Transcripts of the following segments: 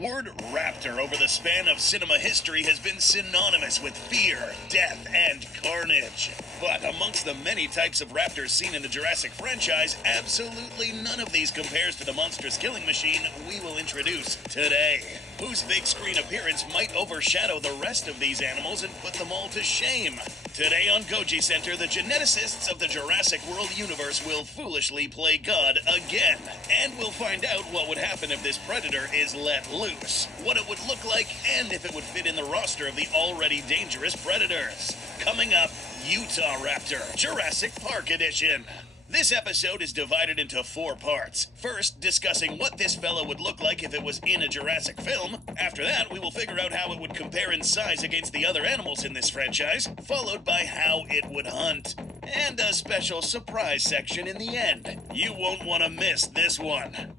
Word raptor over the span of cinema history has been synonymous with fear, death, and carnage. But amongst the many types of raptors seen in the Jurassic franchise, absolutely none of these compares to the monstrous killing machine we will introduce today, whose big screen appearance might overshadow the rest of these animals and put them all to shame. Today on Goji Center, the geneticists of the Jurassic World universe will foolishly play God again, and we'll find out what would happen if this predator is let loose, what it would look like, and if it would fit in the roster of the already dangerous predators. Coming up, Utahraptor, Jurassic Park Edition. This episode is divided into 4 parts. First, discussing what this fella would look like if it was in a Jurassic film. After that, we will figure out how it would compare in size against the other animals in this franchise, followed by how it would hunt. And a special surprise section in the end. You won't want to miss this one.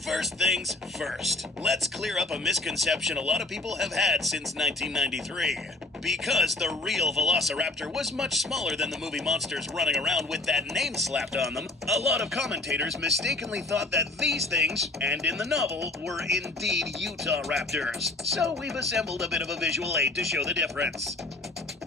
First things first, let's clear up a misconception a lot of people have had since 1993. Because the real Velociraptor was much smaller than the movie monsters running around with that name slapped on them, a lot of commentators mistakenly thought that these things, and in the novel, were indeed Utahraptors. So we've assembled a bit of a visual aid to show the difference.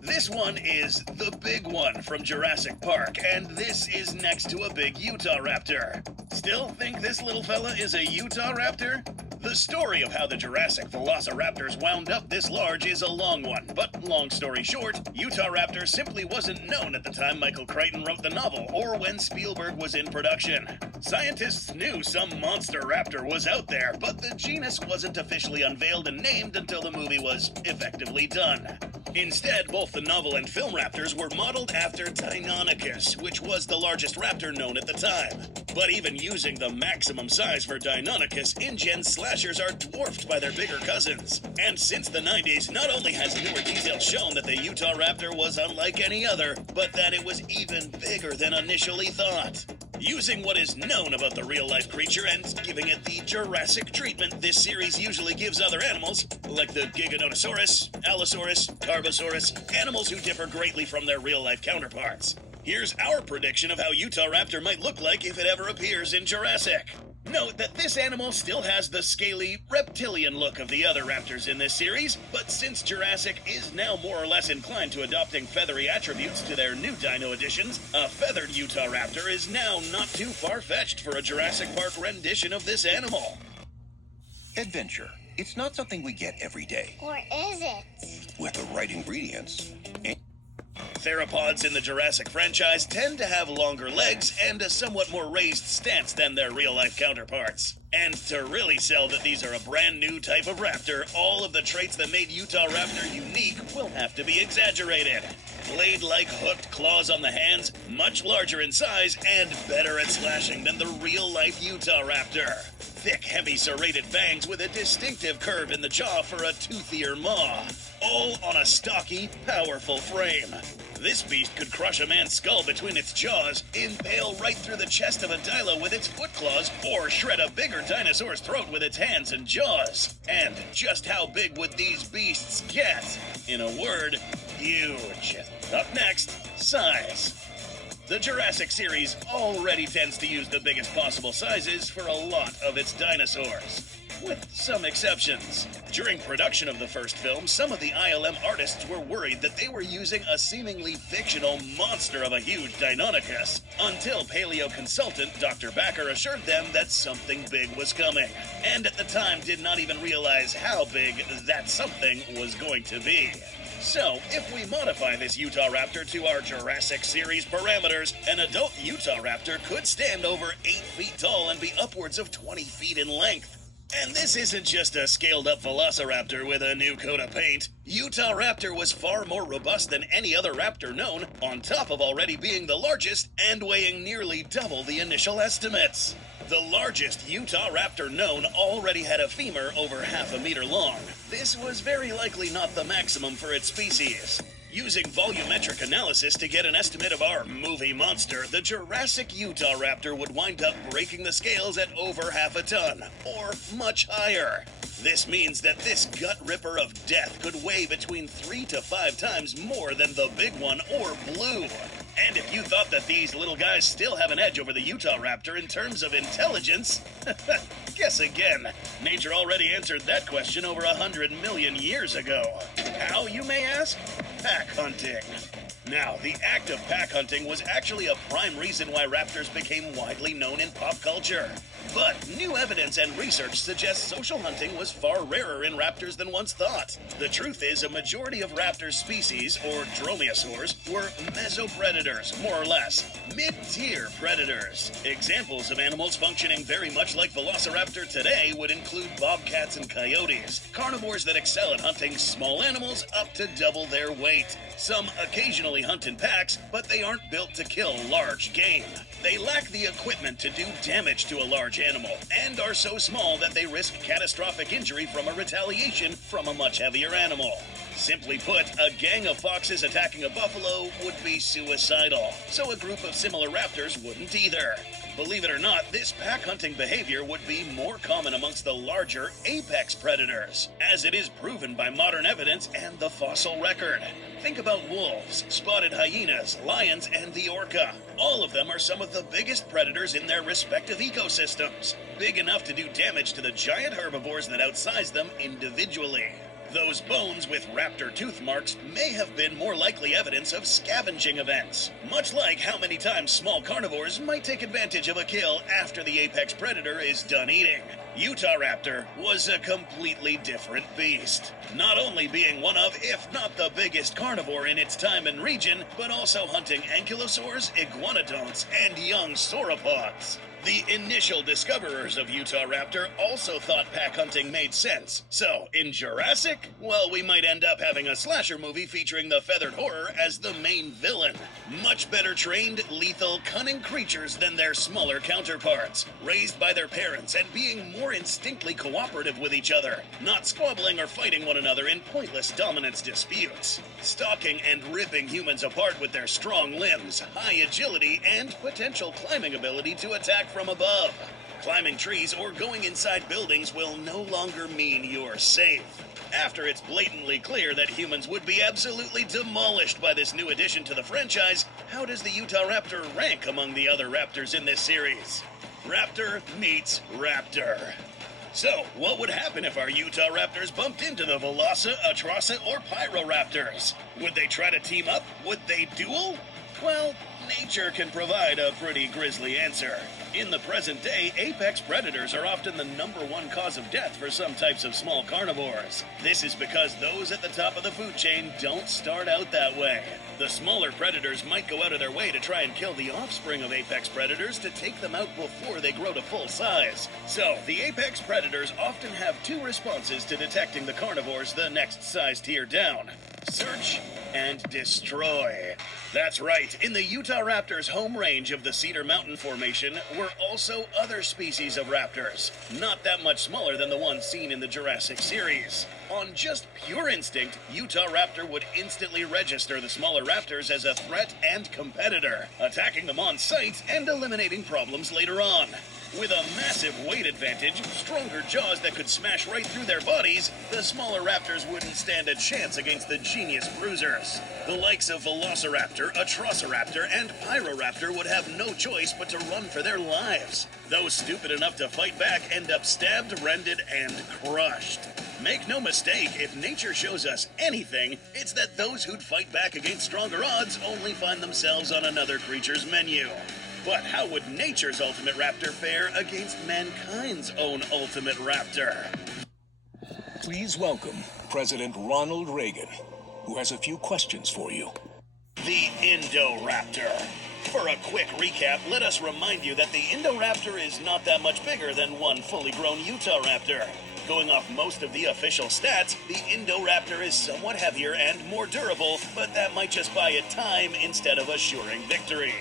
This one is the big one from Jurassic Park, and this is next to a big Utahraptor. Still think this little fella is a Utahraptor? The story of how the Jurassic Velociraptors wound up this large is a long one, but long story short, Utahraptor simply wasn't known at the time Michael Crichton wrote the novel or when Spielberg was in production. Scientists knew some monster raptor was out there, but the genus wasn't officially unveiled and named until the movie was effectively done. Instead, both the novel and film raptors were modeled after Deinonychus, which was the largest raptor known at the time. But even using the maximum size for Deinonychus, InGen slashers are dwarfed by their bigger cousins. And since the 90s, not only has newer details shown that the Utahraptor was unlike any other, but that it was even bigger than initially thought. Using what is known about the real-life creature and giving it the Jurassic treatment this series usually gives other animals, like the Giganotosaurus, Allosaurus, Carbosaurus, animals who differ greatly from their real-life counterparts. Here's our prediction of how Utahraptor might look like if it ever appears in Jurassic. Note that this animal still has the scaly, reptilian look of the other raptors in this series, but since Jurassic is now more or less inclined to adopting feathery attributes to their new dino additions, a feathered Utahraptor is now not too far-fetched for a Jurassic Park rendition of this animal. Adventure. It's not something we get every day. Or is it? With the right ingredients. Theropods in the Jurassic franchise tend to have longer legs and a somewhat more raised stance than their real-life counterparts. And to really sell that these are a brand new type of raptor, all of the traits that made Utahraptor unique will have to be exaggerated. Blade-like hooked claws on the hands, much larger in size, and better at slashing than the real-life Utahraptor. Thick, heavy serrated fangs with a distinctive curve in the jaw for a toothier maw. All on a stocky, powerful frame. This beast could crush a man's skull between its jaws, impale right through the chest of a dilo with its foot claws, or shred a bigger dinosaur's throat with its hands and jaws. And just how big would these beasts get? In a word, huge. Up next, size. The Jurassic series already tends to use the biggest possible sizes for a lot of its dinosaurs, with some exceptions. During production of the first film, some of the ILM artists were worried that they were using a seemingly fictional monster of a huge Deinonychus, until paleo consultant Dr. Backer assured them that something big was coming, and at the time did not even realize how big that something was going to be. So, if we modify this Utahraptor to our Jurassic series parameters, an adult Utahraptor could stand over 8 feet tall and be upwards of 20 feet in length. And this isn't just a scaled-up Velociraptor with a new coat of paint. Utahraptor was far more robust than any other raptor known, on top of already being the largest and weighing nearly double the initial estimates. The largest Utahraptor known already had a femur over half a meter long. This was very likely not the maximum for its species. Using volumetric analysis to get an estimate of our movie monster, the Jurassic Utahraptor would wind up breaking the scales at over half a ton, or much higher. This means that this gut ripper of death could weigh between 3 to 5 times more than the big one or Blue. And if you thought that these little guys still have an edge over the Utahraptor in terms of intelligence, guess again. Nature already answered that question over 100 million years ago. How, you may ask? Pack hunting. Now, the act of pack hunting was actually a prime reason why raptors became widely known in pop culture. But new evidence and research suggests social hunting was far rarer in raptors than once thought. The truth is, a majority of raptor species, or dromaeosaurs, were mesopredators, more or less, mid-tier predators. Examples of animals functioning very much like Velociraptor today would include bobcats and coyotes, carnivores that excel at hunting small animals up to double their weight. Some occasionally hunt in packs, but they aren't built to kill large game. They lack the equipment to do damage to a large animal, and are so small that they risk catastrophic injury from a retaliation from a much heavier animal. Simply put, a gang of foxes attacking a buffalo would be suicidal, so a group of similar raptors wouldn't either. Believe it or not, this pack hunting behavior would be more common amongst the larger apex predators, as it is proven by modern evidence and the fossil record. Think about wolves, spotted hyenas, lions, and the orca. All of them are some of the biggest predators in their respective ecosystems, big enough to do damage to the giant herbivores that outsize them individually. Those bones with raptor tooth marks may have been more likely evidence of scavenging events, much like how many times small carnivores might take advantage of a kill after the apex predator is done eating. Utahraptor was a completely different beast, not only being one of, if not the biggest carnivore in its time and region, but also hunting ankylosaurs, iguanodonts, and young sauropods. The initial discoverers of Utahraptor also thought pack hunting made sense. So, in Jurassic, well, we might end up having a slasher movie featuring the feathered horror as the main villain. Much better trained, lethal, cunning creatures than their smaller counterparts, raised by their parents and being more instinctively cooperative with each other, not squabbling or fighting one another in pointless dominance disputes. Stalking and ripping humans apart with their strong limbs, high agility, and potential climbing ability to attack from above. Climbing trees or going inside buildings will no longer mean you're safe. After it's blatantly clear that humans would be absolutely demolished by this new addition to the franchise, how does the Utahraptor rank among the other raptors in this series? Raptor meets raptor. So, what would happen if our Utahraptors bumped into the Veloci, Atroci, or Pyroraptors? Would they try to team up? Would they duel? Well, nature can provide a pretty grisly answer. In the present day, apex predators are often the #1 cause of death for some types of small carnivores. This is because those at the top of the food chain don't start out that way. The smaller predators might go out of their way to try and kill the offspring of apex predators to take them out before they grow to full size. So, the apex predators often have two responses to detecting the carnivores the next size tier down: search and destroy. That's right, in the Utahraptor's home range of the Cedar Mountain Formation were also other species of raptors, not that much smaller than the ones seen in the Jurassic series. On just pure instinct, Utahraptor would instantly register the smaller raptors as a threat and competitor, attacking them on sight and eliminating problems later on. With a massive weight advantage, stronger jaws that could smash right through their bodies, the smaller raptors wouldn't stand a chance against the genius bruisers. The likes of Velociraptor, Atrociraptor, and Pyroraptor would have no choice but to run for their lives. Those stupid enough to fight back end up stabbed, rended, and crushed. Make no mistake, if nature shows us anything, it's that those who'd fight back against stronger odds only find themselves on another creature's menu. But how would nature's ultimate raptor fare against mankind's own ultimate raptor? Please welcome President Ronald Reagan, who has a few questions for you. The Indoraptor. For a quick recap, let us remind you that the Indoraptor is not that much bigger than one fully grown Utahraptor. Going off most of the official stats, the Indoraptor is somewhat heavier and more durable, but that might just buy it time instead of assuring victory.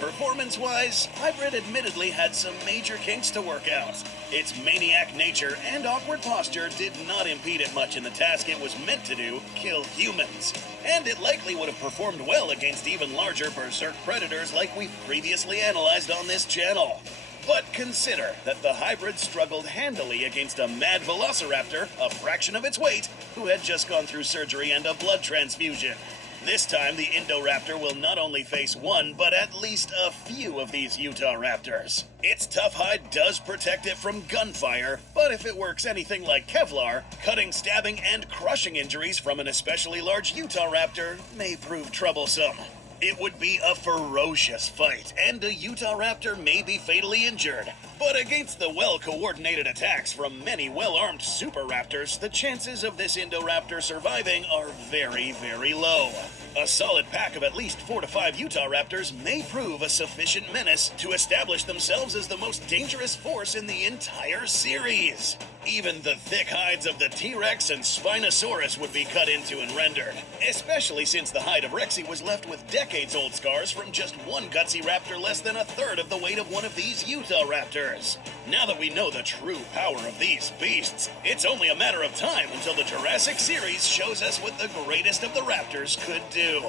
Performance-wise, Hybrid admittedly had some major kinks to work out. Its maniac nature and awkward posture did not impede it much in the task it was meant to do, kill humans. And it likely would have performed well against even larger berserk predators like we've previously analyzed on this channel. But consider that the Hybrid struggled handily against a mad Velociraptor, a fraction of its weight, who had just gone through surgery and a blood transfusion. This time, the Indoraptor will not only face one, but at least a few of these Utahraptors. Its tough hide does protect it from gunfire, but if it works anything like Kevlar, cutting, stabbing, and crushing injuries from an especially large Utahraptor may prove troublesome. It would be a ferocious fight, and a Utahraptor may be fatally injured. But against the well-coordinated attacks from many well-armed super raptors, the chances of this Indoraptor surviving are very, very low. A solid pack of at least 4 to 5 Utahraptors may prove a sufficient menace to establish themselves as the most dangerous force in the entire series. Even the thick hides of the T-Rex and Spinosaurus would be cut into and rendered, especially since the hide of Rexy was left with decades-old scars from just one gutsy raptor less than a third of the weight of one of these Utahraptors. Now that we know the true power of these beasts, it's only a matter of time until the Jurassic series shows us what the greatest of the raptors could do.